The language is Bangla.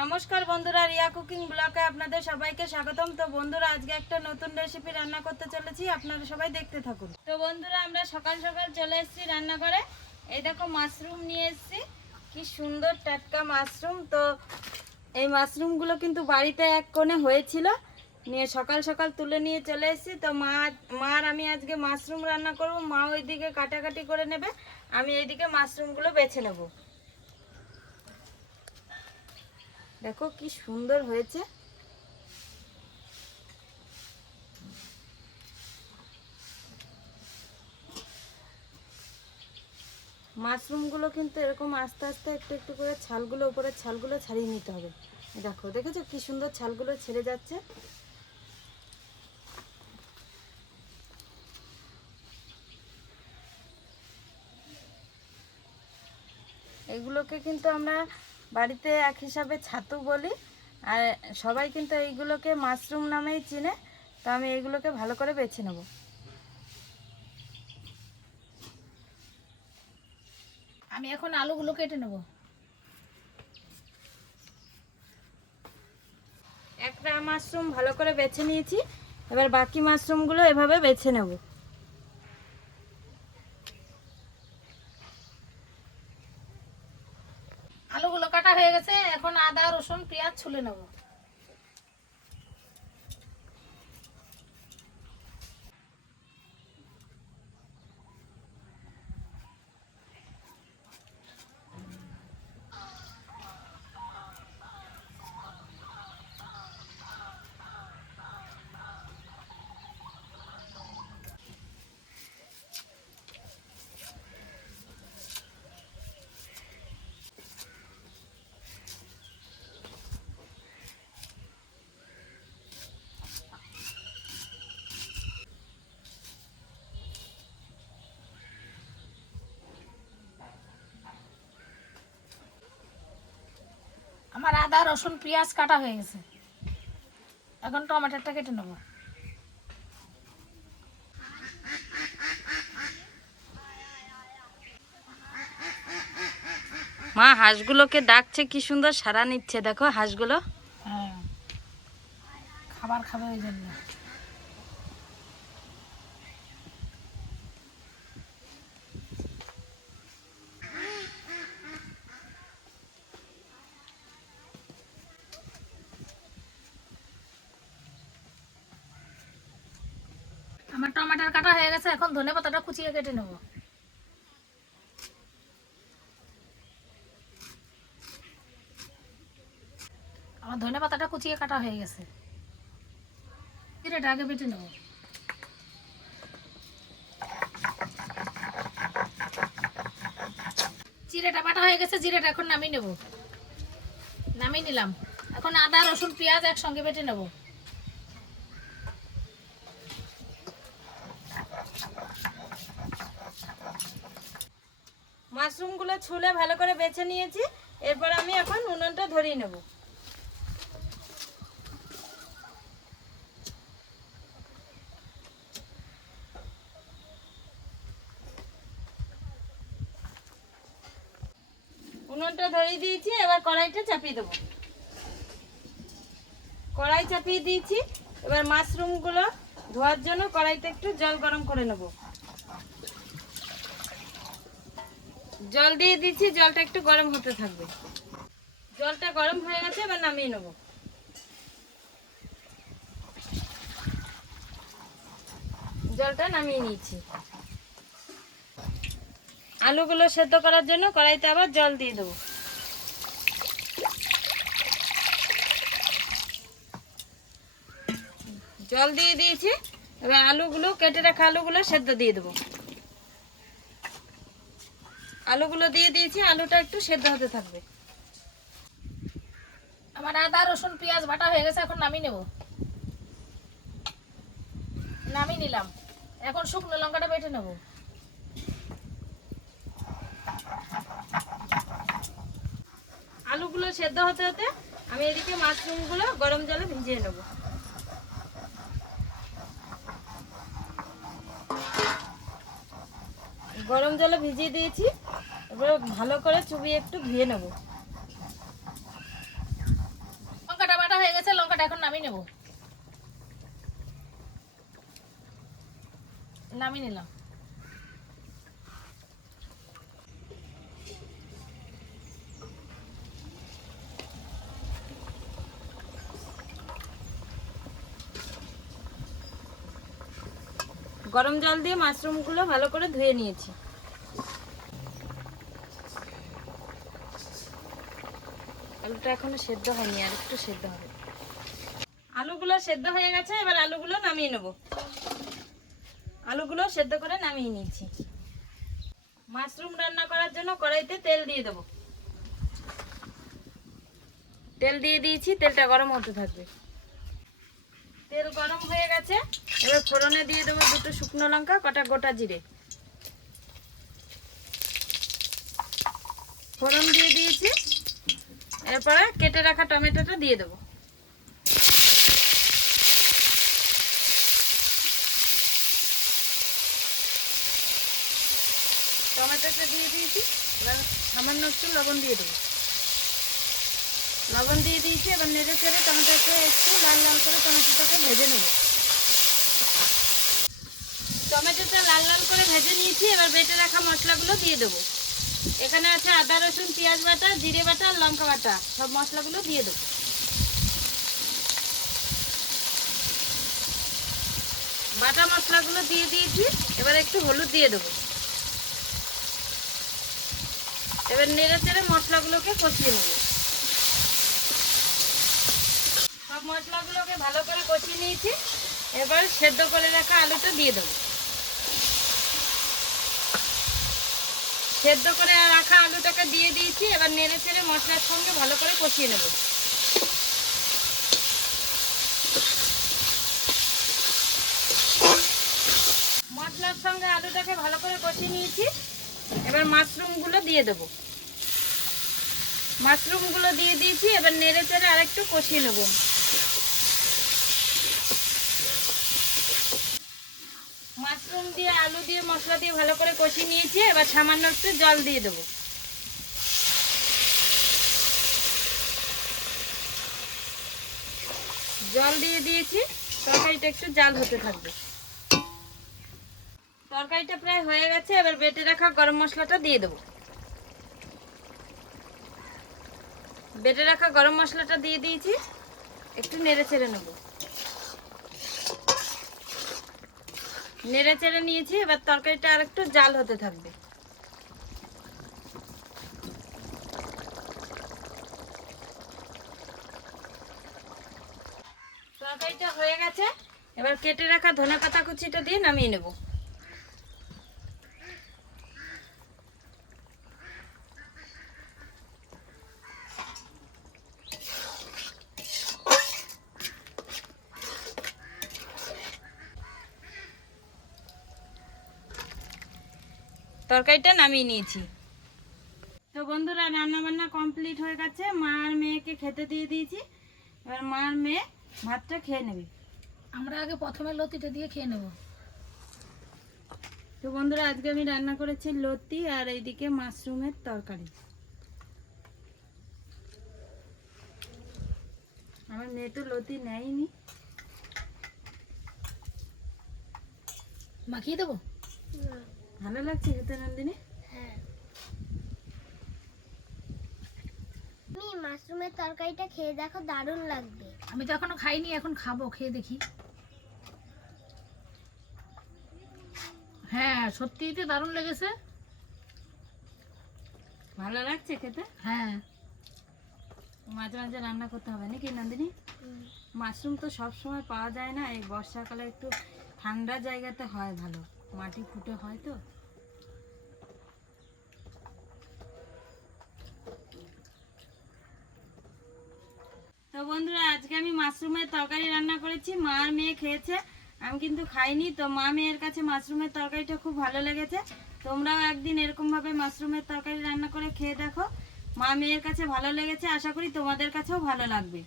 নমস্কার বন্ধুরা, রিয়া কুকিং ব্লকে আপনাদের সবাইকে স্বাগতম। তো বন্ধুরা, আজকে একটা নতুন রেসিপি রান্না করতে চলেছি, আপনারা সবাই দেখতে থাকুন। তো বন্ধুরা, আমরা সকাল সকাল চলে এসেছি রান্না করে এই দেখো মাশরুম নিয়ে এসেছি। কি সুন্দর টাটকা মাশরুম তো এই মাশরুমগুলো কিন্তু বাড়িতে এক কোণে হয়েছিল, নিয়ে সকাল সকাল তুলে নিয়ে চলে এসেছি। তো মা মা আর আমি আজকে মাশরুম রান্না করব। মা ওইদিকে কাটাকাটি করে নেবে, আমি এইদিকে মাশরুমগুলো বেছে নেব। দেখো কি সুন্দর হয়েছে। মাশরুমগুলো কিন্তু এরকম আস্তে আস্তে একটু একটু করে ছালগুলো উপরের ছালগুলো ছাড়িয়ে নিতে হবে। দেখো, দেখেছ কি সুন্দর ছালগুলো ছেড়ে যাচ্ছে? এগুলোকে কিন্তু আমরা বাড়িতে এক হিসাবে ছাতু বলি আর সবাই কিন্তু এইগুলোকে মাশরুম নামেই চিনে তো আমি এইগুলোকে ভালো করে বেছে নেব। আমি এখন আলুগুলো কেটে নেব। একটা মাশরুম ভালো করে বেছে নিয়েছি এবার বাকি মাশরুমগুলো এভাবে বেছে নেব আলুগুলো কাটা হয়ে গেছে এখন আদা রসুন পেঁয়াজ ছুলে আদা রসুন পেঁয়াজ কাটা হয়ে গেছে। এখন টমেটোটা কেটে নেব। মা হাঁসগুলোকে ডাকছে কি সুন্দর সারা নিচ্ছে। দেখো হাঁসগুলো। হ্যাঁ। খাবার খাবে ওই জন্য। আমার কাটা হয়ে গেছে, এখন ধনে পাতাটা কুচিয়ে কেটে নেব। আমার ধনে পাতাটা কুচিয়ে কাটা হয়ে গেছে। জিরেটা আগে বেটে নেব। জিরেটা বাটা হয়ে গেছে, জিরেটা এখন নামিয়ে নেব। নামিয়ে নিলাম। এখন আদা, রসুন, পেঁয়াজ একসঙ্গে বেটে নেব। মাশরুমগুলো ছুলে ভালো করে বেছে নিয়েছি। এরপর আমি এখন উনুনটা ধরিয়ে নেব। উনুনটা ধরিয়ে দিয়েছি, এবার কড়াইটা চাপিয়ে দেবো। কড়াই চাপিয়ে দিয়েছি, এবার মাশরুমগুলো ধোয়ার জন্য কড়াইতে একটু জল গরম করে নেব। জল দিয়ে দিচ্ছি, জলটা একটু গরম হতে থাকবে। জলটা গরম হয়ে গেছে, এবার নামিয়ে নেব। জলটা নামিয়ে নিয়েছি। আলুগুলো সেদ্ধ করার জন্য কড়াইতে আবার জল দিয়ে দেবো। জল দিয়ে দিয়েছি, এবার আলুগুলো, কেটে রাখা আলুগুলো সেদ্ধ দিয়ে দেবো। আলুগুলো দিয়ে দিয়েছি আলুটা একটু সেদ্ধ হতে থাকবে। আমার আদা রসুন পেঁয়াজ বাটা হয়ে গেছে এখন নামিয়ে নেব। নামিয়ে নিলাম। এখন শুকনো লঙ্কাটা বেটে নেব। আলুগুলো সেদ্ধ হতে হতে আমি এদিকে মাশরুমগুলো গরম জলে ভিজিয়ে নেব। গরম জলে ভিজিয়ে দিয়েছি। এবার ভালো করে চুবিয়ে একটু ধুয়ে নেব। এখন নামিয়ে নেব। নামিয়ে নিলাম। গরম জল দিয়ে মাশরুমগুলো ভালো করে ধুয়ে নিয়েছি। আলুটা এখনও সেদ্ধ হয়নি, আর একটু সেদ্ধ হবে। আলুগুলো সেদ্ধ হয়ে গেছে, এবার আলুগুলো নামিয়ে নেব। আলুগুলো সেদ্ধ করে নামিয়ে নিয়েছি। মাশরুম রান্না করার জন্য কড়াইতে তেল দিয়ে দেবো। তেল দিয়ে দিয়েছি, তেলটা গরম হতে থাকবে। তেল গরম হয়ে গেছে, এবার ফোড়নে দিয়ে দেবো দুটো শুকনো লঙ্কা, কটা গোটা জিরে। ফোড়ন এরপরে কেটে রাখা টমেটোটা দিয়ে দেবো। টমেটোটা দিয়ে দিয়েছি সামান্য একটু লবণ দিয়ে দেবো। লবণ দিয়ে দিয়েছি, এবার নেড়ে চেড়ে টমেটোকে একটু লাল লাল করে টমেটোটাকে ভেজে নেব। টমেটোটা লাল লাল করে ভেজে নিয়েছি, এবার বেটে রাখা মশলাগুলো দিয়ে দেবো। এখানে আছে আদা, রসুন, পেঁয়াজ বাটা, জিরে বাটা, আর লঙ্কা বাটা। সব মশলাগুলো দিয়ে দেবো। বাটা মশলাগুলো দিয়ে দিয়েছি, এবার একটু হলুদ দিয়ে দেবো। এবার নেড়ে চেড়ে মশলাগুলোকে কষিয়ে নেব। সব মশলাগুলোকে ভালো করে কষিয়ে নিয়েছি। এবার সেদ্ধ করে রাখা আলুটা দিয়ে দেবো। সেদ্ধ করে রাখা আলুটাকে দিয়ে দিয়েছি, এবার নেড়ে চেড়ে মশলার সঙ্গে ভালো করে কষিয়ে নেব। মশলার সঙ্গে আলুটাকে ভালো করে কষিয়ে নিয়েছি, এবার মাশরুমগুলো দিয়ে দেবো। মাশরুমগুলো দিয়ে দিয়েছি, এবার নেড়ে চেড়ে আরেকটু কষিয়ে নেব। মাশরুম দিয়ে, আলু দিয়ে, মশলা দিয়ে ভালো করে কষিয়ে নিয়েছি, এবার সামান্য একটু জল দিয়ে দেবো। জল দিয়ে দিয়েছি, তরকারিটা একটু জাল হতে থাকবে। তরকারিটা প্রায় হয়ে গেছে, এবার বেটে রাখা গরম মশলাটা দিয়ে দেবো। বেটে রাখা গরম মশলাটা দিয়ে দিয়েছি, একটু নেড়ে চেড়ে নেব। নেড়ে চেড়ে নিয়েছি, এবার তরকারিটা আর একটু জাল হতে থাকবে। তরকারিটা হয়ে গেছে, এবার কেটে রাখা ধনে পাতা কুচিটা দিয়ে নামিয়ে নেব। তরকারিটা নামিয়ে নিয়েছি। তো বন্ধুরা রান্না বান্না কমপ্লিট হয়ে গেছে। মা আর মেয়েকে খেতে দিয়ে দিয়েছি। এবার মা আর মেয়ে ভাতটা খেয়ে নেবে। আমরা আগে প্রথমে লতিটা দিয়ে খেয়ে নেব। তো বন্ধুরা আজকে আমি রান্না করেছি লতি আর এইদিকে মাশরুমের তরকারি। আমার মেয়ে তো লতি নেয়নি। মাখিয়ে দেবো? ভালো লাগছে খেতে নন্দিনী? তুমি মাশরুমের তরকারিটা খেয়ে দেখো দারুণ লাগবে। আমি তো এখনও খাইনি এখন খাব খেয়ে দেখি। হ্যাঁ সত্যিই তো দারুণ লেগেছে। ভালো লাগছে খেতে? হ্যাঁ। মাঝে মাঝে রান্না করতে হবে নাকি নন্দিনী? মাশরুম তো সব সময় পাওয়া যায় না এই বর্ষাকালে একটু ঠান্ডা জায়গাতে হয় ভালো মাটি ফুটে হয় তো। তো বন্ধুরা, আজকে আমি মাশরুমের তরকারি রান্না করেছি। মা আর মেয়ে খেয়েছে, আমি কিন্তু খাইনি। তো মা মেয়ের কাছে মাশরুমের তরকারিটা খুব ভালো লেগেছে। তোমরাও একদিন এরকমভাবে মাশরুমের তরকারি রান্না করে খেয়ে দেখো। মা মেয়ের কাছে ভালো লেগেছে, আশা করি তোমাদের কাছেও ভালো লাগবে।